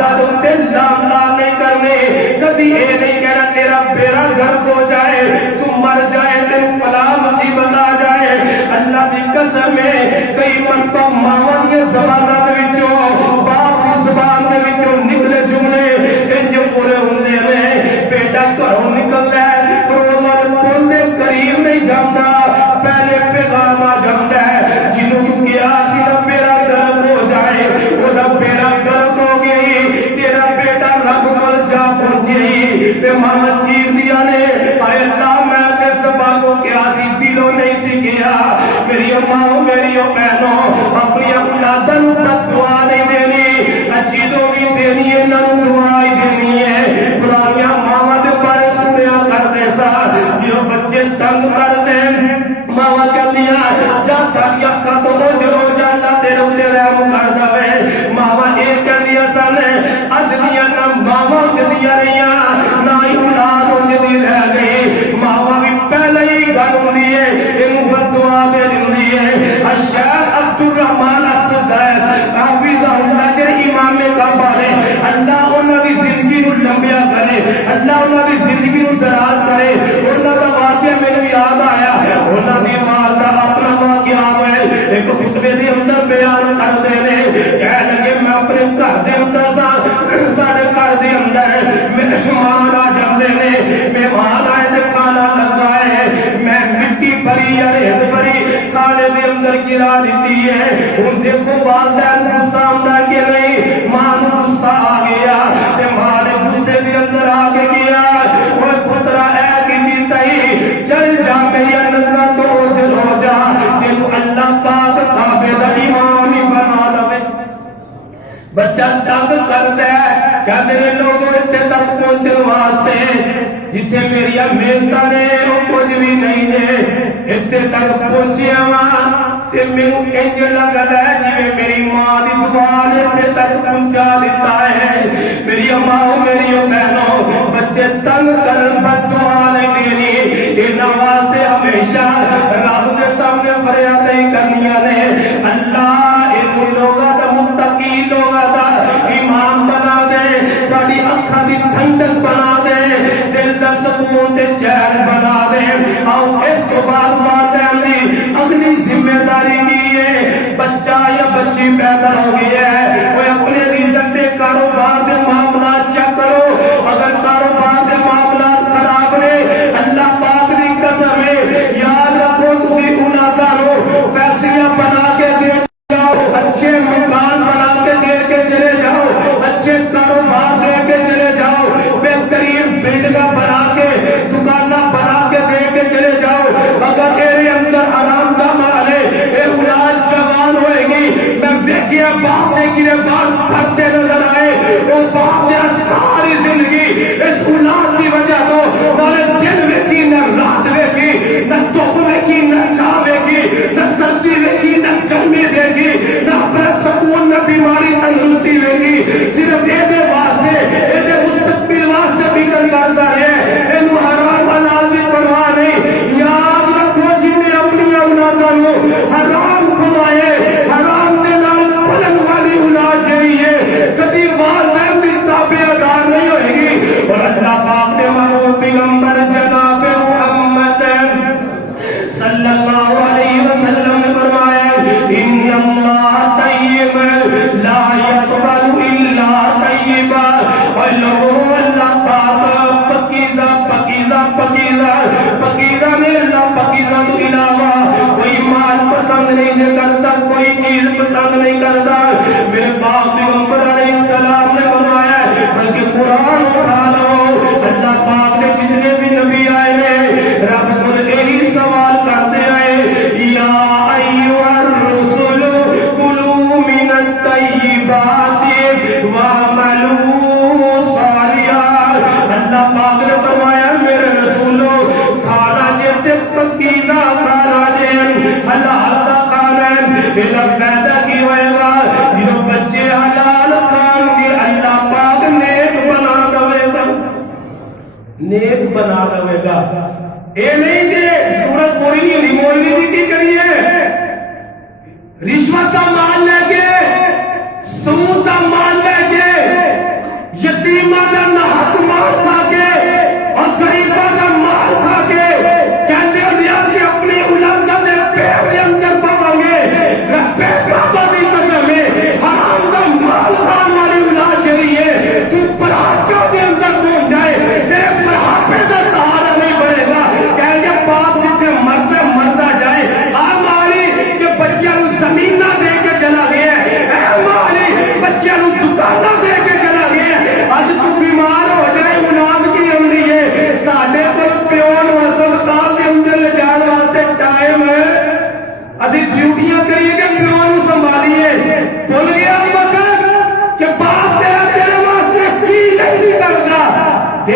والدہ دے لام نہیں کرنے، کبھی یہ نہیں کہنا تیرا بیڑا گرک ہو جائے، تم مر جائے، تم فلاں مصیبت آ جائے۔ اللہ کی قسم ہے کئی مرتبہ ماواں دی زباناں دے وچوں، باپ دی زبان دے وچوں نکلے جملے انج پورے ہوندے نے، بیٹا گھروں نکلدا ہے فروغ پل دے قریب نہیں جاندا، پہلے پیغام آ جاندا ہے جنوں تو کیا سی نا میرا گرم ہو جائے، وہ میرا گرم ہو گئی، تیرا بیٹا رب کول جا پہنچی تے ماں چیخ دیا نے اے اللہ میں تے زبانوں کیا سی دلوں نہیں سی گیا، میری ماں میری بہنوں اپنی اولاداں نوں دعا نہیں دینی، چیزوں بھی دینی ہے، انہاں نوں دعا ہی دینی ہے۔ پرانیاں ماواں دے بارے سنیا کرتے سا جو بچے تنگ کرتے ماواں کہندیاں جا ساری اکھاں تو اوجھل ہو جا، اللہ تیرے اُتے رحم کر جاوے، ماواں اے کہندیاں سن ادھیاں نہ ماواں جدیاں رہیاں نہ ہی اولاد اونجدی رہ گئی، ماواں بھی پہلے ہی گل ہوندی ہے اینوں بددعا دے دندی ہے۔ الشیخ عبد الرحمان السدیس حافظ اللہ کے امام کعبہ نے اللہ انہاں دی زندگی نوں لمبیا کرے، اللہ انہاں دی زندگی نوں دراز کرے، انہاں دا واقعہ میرے یاد آیا، انہاں دی والدہ اپنا واقعہ ہے ایک خطبے دے اندر بیان کرتے ہیں، کہہ لگے میں اپنے گھر دے اندر سا، سارے گھر دے اندر مہمان آ جاندے نے، مہمان آئے تے کھانا لگا ہے، میں مٹی بھری یا ریت بھری کھانے دے اندر گرا دیتی ہے، ہن دیکھو والدین غصہ آندا کہ نہیں، ماں نوں غصہ آ گیا تے ماں نے غصے دے اندر آ کے گیا اوے پترا اے کی تئی چل جا میری نظراں تو اوجھل ہو جا، تینوں اللہ پاک کعبے دا امام ہی بنا لوے۔ بچہ تنگ کرتا ہے کہتے ہیں لوگوں اتنے تک پہنچنے واسطے جتنے میری محنت نے وہ کچھ بھی نہیں نے، اتنے تک پہنچیا وا تے مینوں انج لگدا ہے جویں میری ماں دی دعا نے اتنے تک پہنچا دیتا ہے۔ میری ماں میری بہنوں بچے تنگ کرن پر دعا نہیں دینی، انہاں واسطے ہمیشہ رب دے سامنے فریادیں کرنیاں نے، اللہ ان لوگاں دا متقی لوگاں دا امام بنا دے، ساری اکھاں دی ٹھنڈک بنا دے، دل دا سکون تے چین بنا دے۔ آؤ اس کے بعد والدین دی اگلی ذمہ داری کی ہے، بچہ یا بچی پیدا ہو گئی ہے وہ اپنے رزق دے کاروبار دے معاملات چیک کرو، اگر کاروبار دے معاملات خراب نے اللہ پاک دی قسم ہے یاد رکھو تسی اولاداں نوں فیصلہ بنا کے دے جاؤ، اچھے مکان بنا کے دے کے چلے جاؤ، اچھے کاروبار دے کے چلے جاؤ، بہترین بلڈنگاں بنا کے دکاناں بنا کے دے کے چلے جاؤ، اگر تیرے اندر آرام کا مال ہے اے اولاد جوان ہوئے گی، میں دیکھیا باپ نے کی بال پھرتے نظر آئے، وہ باپ نے ساری زندگی اس اولاد کی وجہ تو نہ دن ویکھی نہ رات ویکھی، نہ دھوپ ویکھی نہ چھاں ویکھی، نہ سردی ویکھی نہ گرمی ویکھی، نہ اپنا سکون نہ بیماری تندرستی ویکھی، صرف یہ واسطے یہ مستقبل واسطے فکر کرتا ہے، اینو حرام حلال دی پرواہ نہیں۔ یاد رکھو جی نے اپنی اولاداں نوں حرام کھوائے، حرام دے نال پلن والی اولاد جڑی ہے کبھی والدین دی تابعدار نہیں ہوئے گی، اور اللہ پاک نے محبوب پیغمبر جناب محمد صلی اللہ علیہ وسلم نے فرمایا ان اللہ طیب لا یقبل الا طیبا، اور لوگوں اللہ پاک پکیزہ پکیزہ پکیزہ پکیزہ میں اللہ پکیزہ تو علاوہ کوئی مال پسند نہیں کرتا، کوئی چیز پسند نہیں کرتا۔ میرے پاک پیغمبر علیہ السلام نے فرمایا بلکہ قرآن اٹھا لو، اللہ پاک نے جتنے بھی نبی آئے نے رب کو یہی سوال کرتے آئے یا ایھا الرسل کلوا من الطیبات واعملوا صالحا، اللہ پاک نے فرمایا میرے رسولو کھانا جے پکیزہ کھانا جے حلال دا کھانا یہ فائدہ کی ہوئے گا، جو بچے حلال کھان کے اللہ پاک نیک بنا دے گا، نیک بنا دے گا۔ اے نہیں کہ ضرورت پوری نہیں ہوئی، مولوی جی کی کریے رشوت کا مال لے کے سود کا مال لے کے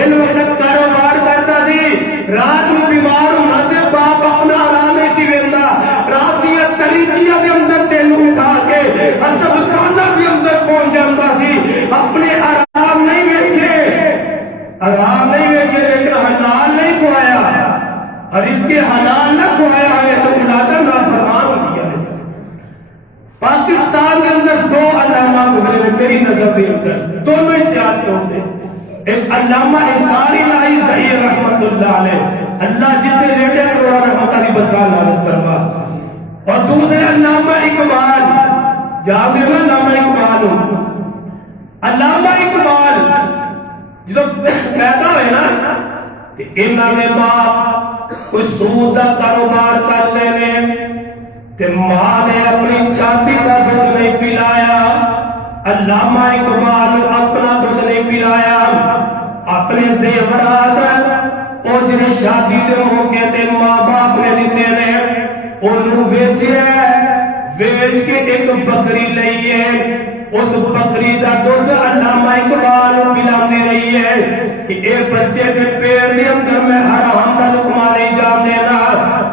دن وقت کاروبار کرتا سی رات میں بیمار ہونا سے باپ اپنا آرام اسی ویندا رات دیا تریقیاں دے اندر تینوں اٹھا کے ہسپتالاں دے اندر پہنچ جاندا سی اپنے آرام نہیں ویکھے لیکن حلال نہیں کھوایا اور اس کے حلال نہ کھوایا ہے تو اولادہ نافرمان ہو گیا ہے پاکستان کے اندر دو علامہ گزرے ہیں میری نظر کے اندر دونوں سیاحت کے ہوتے ہیں ایک علامہ انصاری لائی ظہیر رحمت اللہ علیہ اللہ جتنے ریڈے کروڑا رحمت علی بدکار لازت کروا اور دوسرے علامہ اقبال جہاں میں علامہ اقبال ہوں علامہ اقبال جب پیدا ہوئے نا کہ انہاں نے باپ کوئی سود کا کاروبار کر لینے کہ ماں نے اپنی چھاتی کا دودھ نہیں پلایا علامہ اقبال اپنا دودھ نہیں پلایا اپنے زیورات اور جن شادی کے موقع تے ماں باپ نے دیتے نے انہوں ویچیا ویچ کے ایک بکری لئیے اس بکری دا دودھ علامہ اقبال پلاندی رہی ہے کہ اے بچے کے پیر دے اندر میں حرام کا لقمہ نہیں جان دینا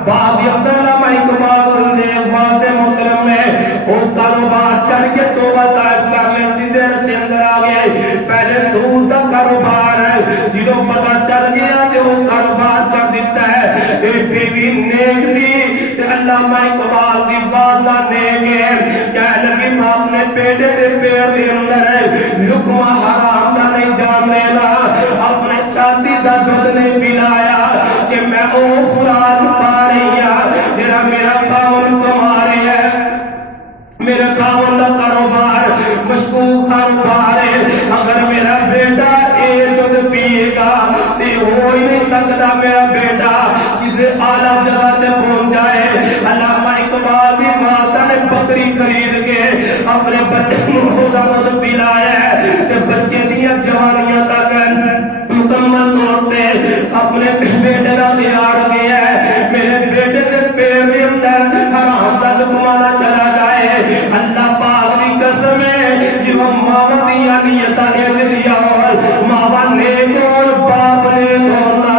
باپ اندر علامہ اقبال نے واضح محترم میں وہ کاروبار چڑھ کے توبہ طائب کر لے سیدھے رستے اندر آ گئے پہلے سود کا کاروبار ہے جنہوں پتہ چل گیا کہ وہ کاروبار چڑھ دیتا ہے اے بیوی نیک سی علامہ اقبال دی والدہ نیک ہے کہہ لگی باپ نے بیٹے دے پیر دے اندر لقمہ حرام کا نہیں جان لینا اپنے چھاتی دا دودھ نہیں پلایا کہ میں او خوراک پا رہی ہوں جرا میرا خاون کما رہے ہے میرا خاون کا کاروبار مشکوک کاروبار ہے اگر میرا بیٹا ایک دودھ پیے گا تو ہو ہی نہیں سکتا میرا بیٹا کسی اعلیٰ جگہ سے پہنچ جائے علامہ اقبال کی ماتا نے بکری خرید کے اپنے بچے کو دودھ پلایا ہے کہ بچے دیا جوانیاں تک مکمل طور پہ اپنے بیٹے کا دیار گیا ہے میرے بیٹے کے پیر کے اندر حرام کا لقمہ نہ چلا جائے اللہ پاک کی قسم ہے جو ماوا دیا نیتا ہے دیا اور ماوا نیک اور باپ نیک ہونا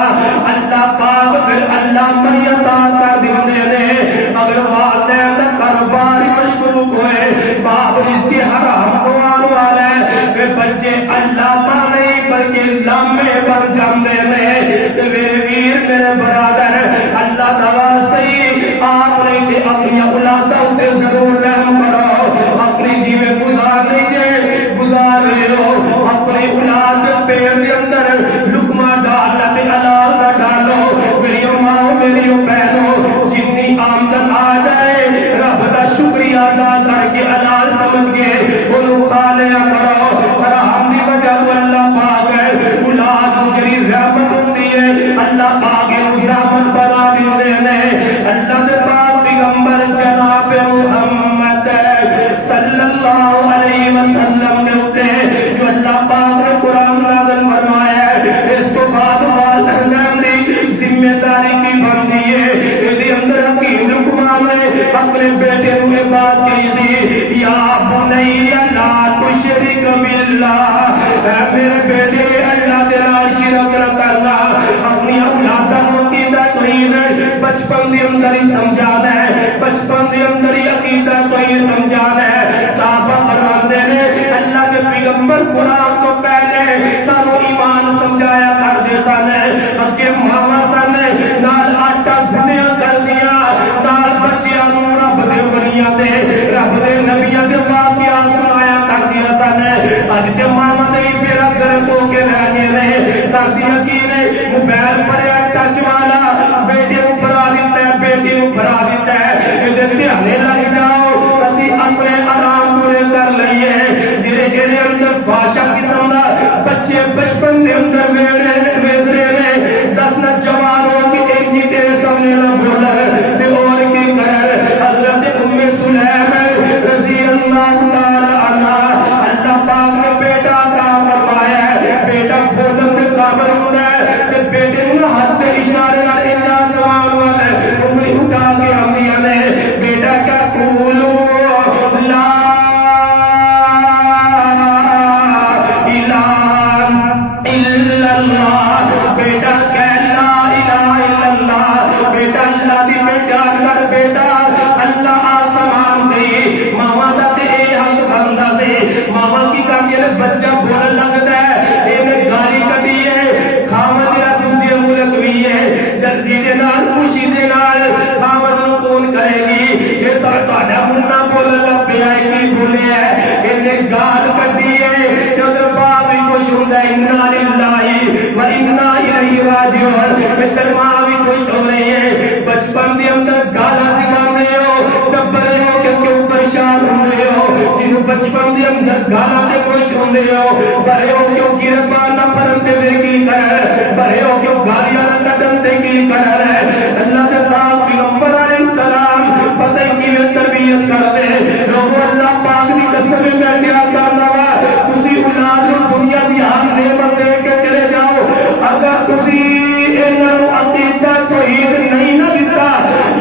اللہ پاک پھر اللہ میتا کر دیندے نے اگر والدین کا کاروبار مشکوک ہوئے باپ جس کے حرام کمال والا ہے پھر بچے اللہ پاک نہیں بلکہ لامے بن جاندے نے میرے ویر میرے برادر اللہ نواستے آپ نے کہ اپنی اولادوں تے ضرور رحم کرو اپنی جیوے گزار رہے ہو اپنی اولاد پیر دے اندر لقمہ ڈالنا تے حلال نہ ڈالو میری ماں میری بہنوں جتنی آمدن آ جائے رب کا شکریہ ادا کر کے حلال سمجھ کے انہوں کھا لیا کرو حرام دی وجہ تو اللہ پاک ہے اولاد جڑی رحمت ہوتی ہے اللہ پاک رحمت بنا دیندے نے اللہ دے پاک پیغمبر جناب محمد صلی اللہ علیہ وسلم نے ہوتے جو اللہ پاک نے قرآن نازل فرمایا ہے اس کو بعد والدین دی ذمہ داری کی بنتی ہے اس اندر حکیم لقمان نے اپنے بیٹے کو بات کہی تھی یا بنی لا تشرک باللہ اے میرے بیٹے اللہ تیرا شرک نہ کرنا اپنی اولادوں کی توحید بچپن دے اندر ہی سمجھانا ہے بچپن دے اندر ہی عقیدہ تو ہی سمجھانا ہے صحابہ فرماتے ہیں اللہ کے پیغمبر قرآن تو پہلے سانو ایمان سمجھایا کرتے سن اگے ماما سن نال آٹا گھنیا کر دیا نال بچیاں نوں رب دے ولیاں دے رب دے نبیاں دے واقعات سنایا کر دیا سن اج تے ماما تے میرا گھر ہو کے رہ گئے نے کر دیا کی نے موبائل پر ٹچ والا بیٹے نوں بنا دیتا ہے بیٹی نوں بنا دیتا ہے اے دھیانے لگ جاؤ اسی اپنے آرام پورے کر لئیے جڑے اندر فاشا قسم دا بچے بچپن دے اندر ویڑے نے 10 نہ انا للہ و انا الیہ راجعون. متر ماں بھی کوئی ہو نہیں ہے. بچپن دے اندر گالا سکھاندے ہو تے بڑے ہو کے کیوں پریشان ہوندے ہو. جنوں بچپن دے اندر گالا تے خوش ہوندے ہو, بڑے ہو کیوں گربان نہ پھرن تے کی کر, بڑے ہو کیوں گالیاں نہ کڈن تے کی کر. اللہ دے پاک پیغمبر علیہ السلام پتہ کی تربیت کرتے لوگوں. اللہ پاک دی قسم میں کیا کرنا وا, تسی اولاد نو دنیا دی ہر نعمت دے کے چلے جاؤ, اگر تسی انہاں نو عقیدہ توحید نہیں نہ دیتا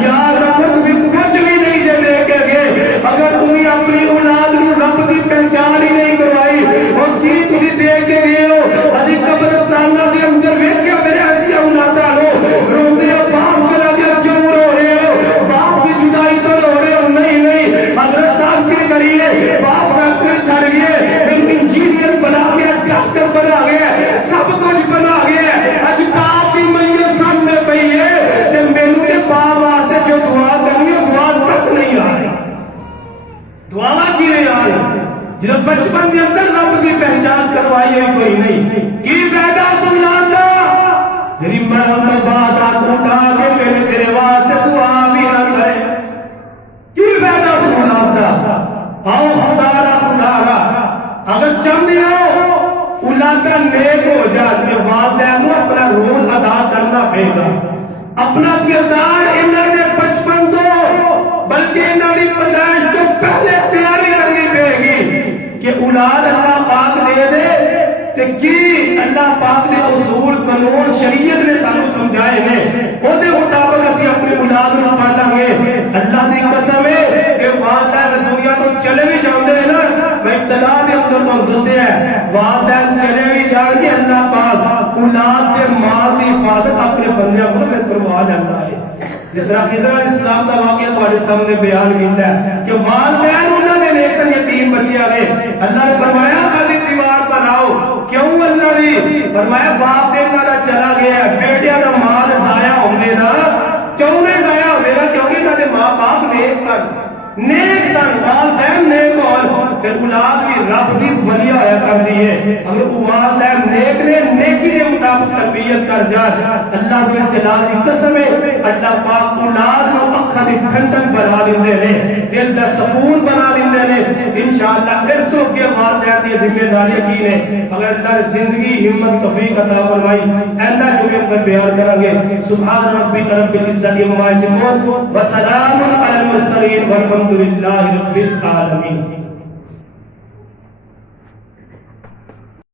یاد رکھو تسی کچھ بھی نہیں دے کے گئے. اگر تسی اپنی اولاد نو رب دی پہچان ہی نہیں کروائی اور کی تسی دے کے گئے ہو. اسی قبرستاناں دے اندر ویکھیا میرے ایسی اولاداں نو روندے باپ چلا گیا کیوں رو رہے ہو, باپ کی جدائی تو رو رہے ہو. نہیں نہیں, حضرت صاحب کی کریے باپ ڈاکٹر چھڑ گئے, انجینئر بنا گیا, ڈاکٹر بنا گیا, سب کچھ بنا گیا. اج باپ کی میت سامنے پئی ہے تے مینوں تے باپ واسطے جو دعا کرنی ہے دعا تک نہیں آ رہی. دعا کی نہیں آ رہی جب بچپن کے اندر رب کی پہچان کروائی ہے کوئی نہیں. کی فائدہ سنان دا تیری مرن تو بعد ہاتھ اٹھا کے میرے تیرے واسطے دعا بھی نہ کرے. کی فائدہ سنان دا. آؤ خدارا خدارا اگر چاہتے ہو اولاداں نیک ہو جاتی والدین کو اپنا رول ادا کرنا پڑے گا. اپنا کردار انہوں نے بچپن تو بلکہ انہوں نے پیدائش تو پہلے تیاری کرنی پڑے گی کہ اولاد اللہ پاک دے دے تے کی اللہ پاک نے اصول قانون شریعت نے سانو سمجھائے نے او دے مطابق اسی اپنی اولاد نوں پالیں گے. اللہ دی قسم ہے کہ والدین دنیا تو چلے بھی جاندے ہیں نا, میں ابتدا دے اندر تو دسیا ہے والدین چلے بھی جان گے اللہ پاک اولاد کے مال دی حفاظت اپنے بندیاں کو پھر کروا لیتا ہے. جس طرح خضر علیہ السلام کا واقعہ تمہارے سامنے بیان کیتا ہے کہ والدین انہوں نے نیک یتیم بچے آئے, اللہ نے فرمایا خالی دیوار بناؤ. کیوں اللہ نے فرمایا باپ دے انہاں دا چلا گیا, بیٹیاں دا مال ضائع ہوندے نا کیوں نہیں ضائع ہوندے نا کیونکہ انہاں دے ماں باپ نیک سن, نیک سن, والدین نیک ہون پھر اولاد بھی رب دی ولی ہویا کرتی ہے. اگر والدین نیک نے نیکی کے مطابق تربیت کر جائے اللہ ذو الجلال کی قسم ہے اللہ پاک اولاد کو اکھاں دی ٹھنڈک بنا دیندے نے, دل دا سکون بنا دیندے نے. انشاءاللہ اس تو کے والدین دی ذمہ داری کی ہے. اگر اللہ نے زندگی ہمت توفیق عطا فرمائی اللہ جو میں بیان کریں گے. سبحان ربک رب العزت عما یصفون و سلام علی المرسلین والحمد للہ رب العالمین.